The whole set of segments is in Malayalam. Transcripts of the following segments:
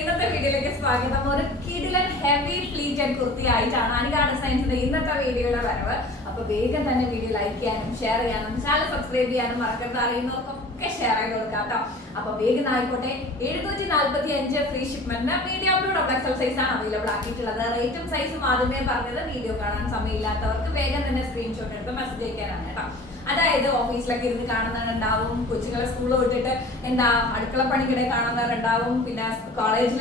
ഇന്നത്തെ വീഡിയോയിലേക്ക് സ്വാഗതം. ഒരു കിടിലൻ ഹെവി ഫ്ലീറ്റഡ് കുർത്തി ആയിട്ടാണ് അനികാ ഡിസൈൻസിന്റെ ഇന്നത്തെ വീഡിയോയുടെ വരവ്. അപ്പൊ വേഗം തന്നെ വീഡിയോ ലൈക്ക് ചെയ്യാനും ഷെയർ ചെയ്യാനും ചാനൽ സബ്സ്ക്രൈബ് ചെയ്യാനും മറക്കരുത്. അറിയുന്നവർക്കൊക്കെ ഷെയർ ചെയ്ത് കൊടുക്കാം കേട്ടോ അപ്പൊ വേഗം ആയിക്കോട്ടെ എഴുന്നൂറ്റി നാല്പത്തി അഞ്ച് ഫ്രീ ഷിപ്മെന്റിന് മീഡിയം ടു എക്സൽ സൈസ് ആണ് അവൈലബിൾ ആക്കിയിട്ടുള്ളത്. റേറ്റും സൈസും ആദ്യമേ പറഞ്ഞത് വീഡിയോ കാണാൻ സമയമില്ലാത്തവർക്ക് വേഗം തന്നെ സ്ക്രീൻഷോട്ട് എടുത്ത് മെസ്സേജ് അയക്കാനാണ് കേട്ടോ. അതായത് ഓഫീസിലൊക്കെ ഇരുന്ന് കാണുന്നവരുണ്ടാവും. കൊച്ചുങ്ങളെ സ്കൂളിൽ വിട്ടിട്ട് എന്താ അടുക്കള പണിക്കിടെ കാണുന്നവരുണ്ടാവും. പിന്നെ കോളേജിൽ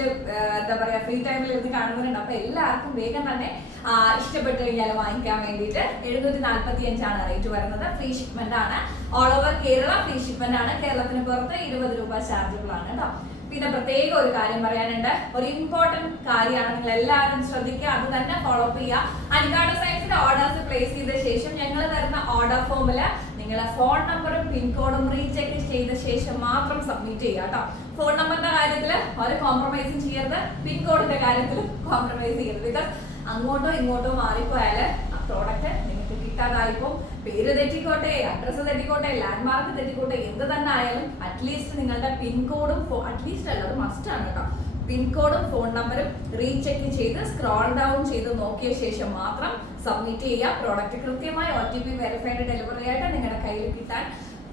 എന്താ പറയാ ഫ്രീ ടൈമിൽ ഇരുന്ന് കാണുന്നവരുണ്ടാവും. അപ്പൊ എല്ലാവർക്കും വേഗം തന്നെ ഇഷ്ടപ്പെട്ടു ഇഷ്ടപ്പെട്ട് കഴിഞ്ഞാൽ വാങ്ങിക്കാൻ വേണ്ടിയിട്ട് എഴുന്നൂറ്റി നാല്പത്തി അഞ്ചാണ് റേറ്റ് വരുന്നത്. ഫ്രീ ഷിപ്മെന്റ് ആണ്. All over Kerala free shipment ആണ്. കേരളത്തിന് പുറത്ത് ഇരുപത് രൂപ ചാർജബിൾ കേട്ടോ പിന്നെ പ്രത്യേക ഒരു കാര്യം പറയാനുണ്ട്. ഒരു ഇമ്പോർട്ടന്റ് കാര്യമാണ് നിങ്ങൾ എല്ലാവരും ശ്രദ്ധിക്കുക. അത് തന്നെ ഫോളോ അപ്പ് ചെയ്യുക. അനുഗാഡ സയൻസിന്റെ ഓർഡേഴ്സ് പ്ലേസ് ചെയ്ത ശേഷം ഞങ്ങൾ തരുന്ന ഓർഡർ ഫോമിൽ നിങ്ങളെ ഫോൺ നമ്പറും പിൻകോഡും റീചെക്ക് ചെയ്ത ശേഷം മാത്രം സബ്മിറ്റ് ചെയ്യുക കേട്ടോ ഫോൺ നമ്പറിന്റെ കാര്യത്തിൽ ഒരു കോംപ്രമൈസും ചെയ്യരുത്. പിൻകോഡിന്റെ കാര്യത്തിലും കോംപ്രമൈസ് ചെയ്യരുത്. ബിക്കോസ് അങ്ങോട്ടോ ഇങ്ങോട്ടോ മാറിപ്പോയാൽ ആ പ്രോഡക്റ്റ് നിങ്ങൾക്ക് കിട്ടാതായിപ്പോ പേര് തെറ്റിക്കോട്ടെ അഡ്രസ്സ് തെറ്റിക്കോട്ടെ ലാൻഡ് മാർക്ക് തെറ്റിക്കോട്ടെ എന്ത് തന്നെ ആയാലും അറ്റ്ലീസ്റ്റ് നിങ്ങളുടെ പിൻകോഡും അറ്റ്ലീസ്റ്റ് അല്ല അത് മസ്റ്റ് ആണ് കേട്ടോ. പിൻകോഡും ഫോൺ നമ്പറും റീചെക്ക് ചെയ്ത് സ്ക്രോൾ ഡൗൺ ചെയ്ത് നോക്കിയ ശേഷം മാത്രം സബ്മിറ്റ് ചെയ്യുക. പ്രോഡക്റ്റ് കൃത്യമായി O T P verified delivery ആയിട്ട് നിങ്ങളുടെ കയ്യിൽ കിട്ടാൻ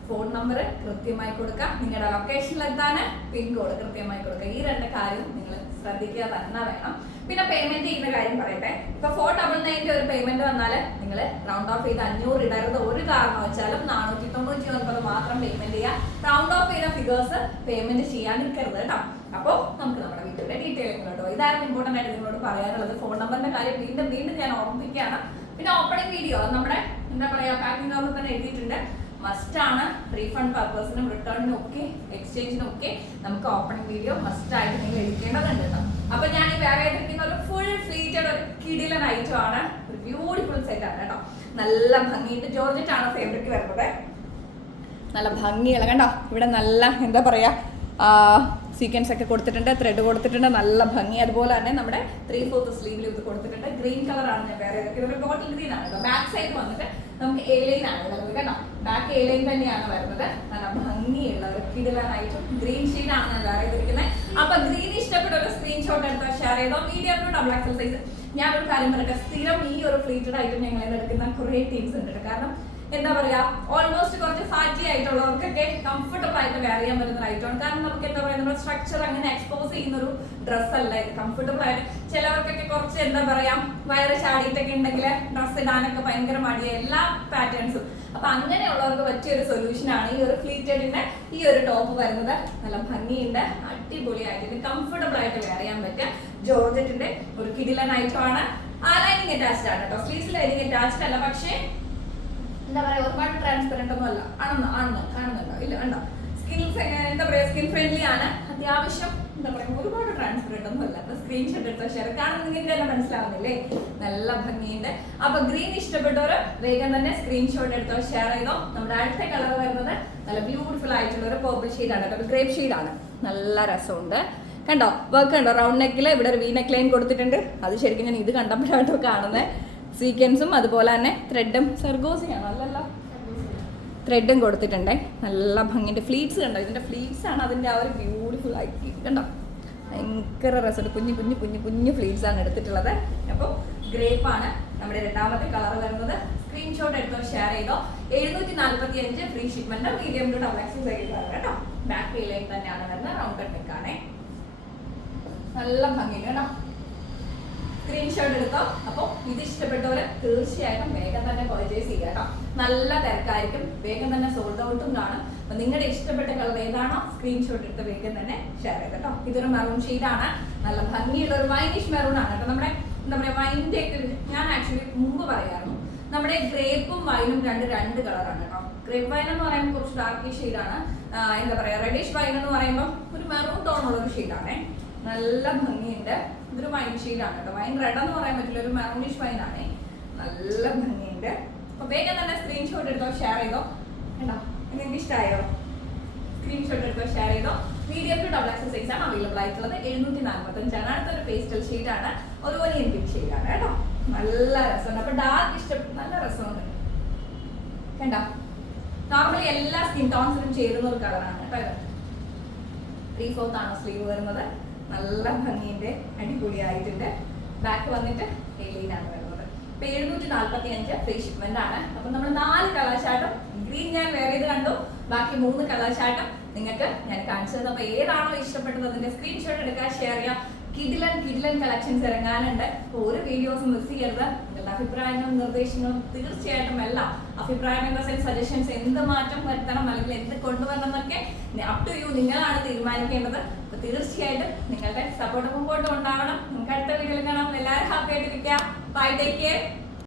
ഫോൺ നമ്പർ കൃത്യമായി കൊടുക്കുക നിങ്ങളുടെ ലൊക്കേഷനിൽ എത്താൻ പിൻകോഡ് കൃത്യമായി കൊടുക്കുക ഈ രണ്ട് കാര്യം നിങ്ങൾ ശ്രദ്ധിക്കുക തന്നെ വേണം. പിന്നെ പേയ്മെന്റ് ചെയ്യുന്ന കാര്യം പറയട്ടെ. ഇപ്പൊ ഫോർ ഡബിൾ നയന്റി ഒരു പേയ്മെന്റ് വന്നാൽ നിങ്ങൾ റൗണ്ട് ഓഫ് ചെയ്ത് അഞ്ഞൂറ് ഇടരുത്. ഒരു കാരണം വെച്ചാലും നാനൂറ്റി തൊണ്ണൂറ്റി ഒൻപത് മാത്രം പേയ്മെന്റ് ചെയ്യുക റൗണ്ട് ഓഫ് ചെയ്ത ഫിഗേഴ്സ് പേയ്മെന്റ് ചെയ്യാൻ നിൽക്കരുത് കേട്ടോ. അപ്പോൾ നമുക്ക് നമ്മുടെ വീട്ടിലെ ഡീറ്റെയിൽ കേട്ടോ. ഇതായിരുന്നു ഇമ്പോർട്ടന്റ് ആയിട്ട് നിങ്ങളോട് പറയാനുള്ളത്. ഫോൺ നമ്പറിന്റെ കാര്യം വീണ്ടും വീണ്ടും ഞാൻ ഓർമ്മിപ്പിക്കുകയാണ്. പിന്നെ ഓപ്പണിംഗ് വീഡിയോ നമ്മുടെ എന്താ പറയാ പാക്കിംഗ് നമ്പർ തന്നെ എഴുതിയിട്ടുണ്ട്. മസ്റ്റ് ആണ്. റീഫണ്ട് പർപ്പസിനും റിട്ടേണിനും ഒക്കെ എക്സ്ചേഞ്ചിനും ഒക്കെ നമുക്ക് ഓപ്പണിംഗ് വീഡിയോ മസ്റ്റ് ആയിട്ട് നിങ്ങൾ എടുക്കേണ്ടതുണ്ട് അപ്പൊ ഞാൻ ഈ വേറെ എടുക്കുന്ന ഒരു ഫുൾ ഫ്ലീറ്റഡ് ഒരു കിടിലൻ ഐറ്റം ആണ്. ഒരു ബ്യൂട്ടിഫുൾ സെറ്റ് ആണ് കേട്ടോ നല്ല ഭംഗിയിട്ട് ജോർജറ്റ് ആണ് ഫേവറേറ്റ് വരുന്നത്. നല്ല ഭംഗിയുള്ള കണ്ടോ? ഇവിടെ നല്ല എന്താ പറയാ സീക്വൻസ് ഒക്കെ കൊടുത്തിട്ടുണ്ട് ത്രെഡ് കൊടുത്തിട്ടുണ്ട് നല്ല ഭംഗി. അതുപോലെ തന്നെ നമ്മുടെ ത്രീ ഫോർത്ത് സ്ലീവിൽ ഇത് കൊടുത്തിട്ടുണ്ട്. ഗ്രീൻ കളറാണ് ഞാൻ വേറെ ഒരു ഗ്രീൻ ആണ് ബാക്ക് സൈഡ് വന്നിട്ട് നമുക്ക് എ ലൈൻ ആണ് വരുന്നത് കേട്ടോ. ബാക്ക് എ ലൈൻ തന്നെയാണ് വരുന്നത്. നല്ല ഭംഗിയുള്ള ഒരു കിടിലനായിട്ടും ഗ്രീൻ ഷെയ്ഡ് ആണ് ഞാൻ വേറെ അപ്പൊ ഗ്രീൻ ഇഷ്ടപ്പെട്ട ഒരു സ്ക്രീൻഷോട്ട് എടുത്തോ ഷെയർ ചെയ്തോ. Medium to double XL size ഞാൻ ഒരു കാര്യം പറയട്ടെ. സ്ഥിരം ഈ ഒരു ഫ്ലീറ്റഡ് ആയിട്ട് ഞങ്ങൾ എടുക്കുന്ന കുറേ ടീംസ് ഉണ്ട് കാരണം എന്താ പറയാ ഓൾമോസ്റ്റ് കുറച്ച് ഫാറ്റി ആയിട്ടുള്ളവർക്കൊക്കെ കംഫർട്ടബിൾ ആയിട്ട് വെയർ ചെയ്യാൻ പറ്റുന്ന ഐറ്റമാണ് കാരണം നമുക്ക് എന്താ പറയാ നമ്മുടെ സ്ട്രക്ചർ അങ്ങനെ എക്സ്പോസ് ചെയ്യുന്ന ഒരു ഡ്രസ് അല്ല ഇത്. കംഫർട്ടബിൾ ആയിട്ട് ചിലവർക്കൊക്കെ കുറച്ച് എന്താ പറയാ വയറ് ചാടിയിട്ടൊക്കെ ഉണ്ടെങ്കിൽ ഡ്രസ് ഇടാനൊക്കെ ഭയങ്കര മടിയ എല്ലാ പാറ്റേൺസും അപ്പൊ അങ്ങനെയുള്ളവർക്ക് പറ്റിയ ഒരു സൊല്യൂഷൻ ആണ് ഈ ഒരു ഫ്ലീറ്റഡിന്റെ ഈ ഒരു ടോപ്പ് വരുന്നത്. നല്ല ഭംഗിയുണ്ട് അടിപൊളിയായിട്ട് കംഫർട്ടബിൾ ആയിട്ട് വെയർ ചെയ്യാൻ പറ്റുക ജോർജറ്റിന്റെ ഒരു കിടിലൻ ഐറ്റം ആണ്. ആ ലൈനിങ് അറ്റാച്ച്ഡ് ആണ് കേട്ടോ. സ്ലീവ്സ് ലൈനിങ് അറ്റാച്ച്ഡ് അല്ല പക്ഷേ എന്താ പറയാ ഒരുപാട് ട്രാൻസ്പെറന്റ് ഒന്നും അല്ല. ആണെന്ന് ആണെന്ന് കാണുന്നുണ്ടോ? ഇല്ല ഉണ്ടോ സ്കിൻ എന്താ പറയാ സ്കിൻ ഫ്രണ്ട്ലി ആണ്. അത്യാവശ്യം എന്താ പറയാ ഒരുപാട് ട്രാൻസ്പെറന്റ് ഒന്നും അല്ല. അപ്പൊ സ്ക്രീൻഷോട്ട് എടുത്ത ഷെയർ കാണുന്ന നിങ്ങൾക്ക് തന്നെ മനസ്സിലാവുന്നില്ലേ? നല്ല ഭംഗിയുണ്ട്. അപ്പൊ ഗ്രീൻ ഇഷ്ടപ്പെട്ടവർ വേഗം തന്നെ സ്ക്രീൻഷോട്ട് എടുത്തോ ഷെയർ ചെയ്തോ. നമ്മുടെ അടുത്ത കളർ വരുന്നത് നല്ല ബ്യൂട്ടിഫുൾ ആയിട്ടുള്ള ഒരു പേർപ്പിൾ ഷെയ്ഡ് ആണ്. കേട്ടോ ഗ്രേപ്പ് ഷെയ്ഡ് ആണ്. നല്ല രസമുണ്ട്. കണ്ടോ? വർക്ക് കണ്ടോ? റൗണ്ട് നെക്കിൽ ഇവിടെ ഒരു വീ നെക്ക് ലൈൻ കൊടുത്തിട്ടുണ്ട്. അത് ശരിക്കും ഞാൻ ഇത് കണ്ടപ്പോഴാട്ടോ കാണുന്നത് സീക്വൻസും അതുപോലെ തന്നെ ത്രെഡും സെർഗോസിയാണ് അല്ലല്ലോ? ത്രെഡും കൊടുത്തിട്ടുണ്ടേ. നല്ല ഭംഗിന്റെ ഫ്ലീറ്റ്സ് കണ്ടോ? ഇതിന്റെ ഫ്ലീറ്റ്സ് ആണ് അതിന്റെ ആ ഒരു ബ്യൂട്ടിഫുൾ ആയി കണ്ടോ? ഭയങ്കര രസമുണ്ട്. കുഞ്ഞു കുഞ്ഞു കുഞ്ഞു കുഞ്ഞു ഫ്ലീറ്റ്സ് ആണ് എടുത്തിട്ടുള്ളത്. അപ്പോൾ ഗ്രേപ്പ് ആണ് നമ്മുടെ രണ്ടാമത്തെ കളർ വരുന്നത്. സ്ക്രീൻഷോട്ട് എടുത്തോ ഷെയർ ചെയ്തോ. എഴുന്നൂറ്റി നാൽപ്പത്തി അഞ്ച് free shipment medium to double X size കേട്ടോ. ബാക്ക് വീലേക്ക് തന്നെയാണ് വരുന്നത്. റൗണ്ട് കട്ട് നല്ല ഭംഗി കേട്ടോ. സ്ക്രീൻഷോട്ട് എടുത്തോ അപ്പോൾ ഇത് ഇഷ്ടപ്പെട്ടവരെ തീർച്ചയായിട്ടും വേഗം തന്നെ പർച്ചേസ് ചെയ്യുക കേട്ടോ. നല്ല തിരക്കായിരിക്കും. വേഗം തന്നെ സോൾഡ് ഔട്ടും കാണും. അപ്പൊ നിങ്ങളുടെ ഇഷ്ടപ്പെട്ട കളർ ഏതാണോ സ്ക്രീൻഷോട്ട് എടുത്ത് വേഗം തന്നെ ഷെയർ ചെയ്ത് കേട്ടോ. ഇതൊരു മെറൂൺ ആണ്. നല്ല ഭംഗിയുള്ള ഒരു വൈനിഷ് മെറൂൺ ആണ് കേട്ടോ. നമ്മുടെ എന്താ പറയാ വൈന്റെ ഞാൻ ആക്ച്വലി മുമ്പ് പറയാറുണ്ട് നമ്മുടെ ഗ്രേപ്പും വൈനും രണ്ട് രണ്ട് കളറാണ് കേട്ടോ. ഗ്രേപ്പ് വൈൻ എന്ന് പറയുമ്പോൾ കുറച്ച് ഡാർക്ക് ഷെയ്ഡാണ് എന്താ പറയാ റെഡിഷ് വൈൻ എന്ന് പറയുമ്പോൾ ഒരു മെറൂൺ ടോൺ ഉള്ള ഒരു ഷെയ്ഡാണേ നല്ല ഭംഗിയുണ്ട്. ഇതൊരു വൈൻ ഷെയ്ഡാണ് കേട്ടോ. വൈൻ റെഡ് എന്ന് പറയാൻ പറ്റില്ല. ഒരു മെറൂണിഷ് വൈൻ ആണ്. നല്ല ഭംഗിയുണ്ട്. അപ്പൊ വേഗം തന്നെ സ്ക്രീൻഷോട്ട് എടുത്തോ ഷെയർ ചെയ്തോ. കേട്ടോ നിങ്ങൾക്ക് ഇഷ്ടമായോ സ്ക്രീൻഷോട്ട് എടുത്തോ ഷെയർ ചെയ്തോ. Medium to double XL size ആണ് അവൈലബിൾ ആയിട്ടുള്ളത്. എഴുന്നൂറ്റി നാൽപ്പത്തഞ്ചാണ് അടുത്തൊരു പേസ്റ്റൽ ഷെയ്ഡ് ആണ്. ഒരു പിങ്ക് ഷെയ്ഡ് ആണ് കേട്ടോ. നല്ല രസമുണ്ട്. അപ്പൊ ഡാർക്ക് ഇഷ്ടം. നല്ല രസമുണ്ട്. കണ്ടോ? നോർമലി എല്ലാ സ്കിൻ ടോൺസിനും ചേരുന്ന ഒരു കളറാണ് കേട്ടോ ഇത്. ത്രീ ഫോർത്ത് ആണ് സ്ലീവ് വരുന്നത്? നല്ല ഭംഗിന്റെ അടിപൊളിയായിട്ടുണ്ട്. ബാക്ക് വന്നിട്ട് എലീനാണ് വരുന്നത്. ഇപ്പൊ എഴുന്നൂറ്റി നാല്പത്തി അഞ്ച് ഫ്രീ ഷിപ്മെന്റ് ആണ്. അപ്പൊ നമ്മൾ നാല് കളർ ചാർട്ടും ഗ്രീൻ ഞാൻ വേറെ ഇത് കണ്ടു. ബാക്കി മൂന്ന് കളർ ചാർട്ടും നിങ്ങൾക്ക് ഞാൻ കാണിച്ചു തന്നു. അപ്പൊ ഏതാണോ ഇഷ്ടപ്പെട്ടത് അതിന്റെ സ്ക്രീൻഷോട്ട് എടുക്കാൻ ഷെയർ ചെയ്യാം. കിഡിലൻ കിഡിലൻ കളക്ഷൻസ് ഇറങ്ങാനുണ്ട്. അപ്പോൾ ഒരു വീഡിയോസ് മിസ് ചെയ്യരുത്. നിങ്ങളുടെ അഭിപ്രായങ്ങളും നിർദ്ദേശങ്ങളും തീർച്ചയായിട്ടും എല്ലാം അഭിപ്രായങ്ങൾ സജഷൻസ് എന്ത് മാറ്റം വരുത്തണം അല്ലെങ്കിൽ എന്ത് കൊണ്ടുവരണം എന്നൊക്കെ അപ് ടു യു നിങ്ങളാണ് തീരുമാനിക്കേണ്ടത്. അപ്പൊ തീർച്ചയായിട്ടും നിങ്ങളുടെ സപ്പോർട്ട് മുമ്പോട്ട് ഉണ്ടാവണം. നമുക്ക് അടുത്ത വീഡിയോയിൽ കാണാം. എല്ലാവരും ഹാപ്പി ആയിട്ടിരിക്കുക. Bye take care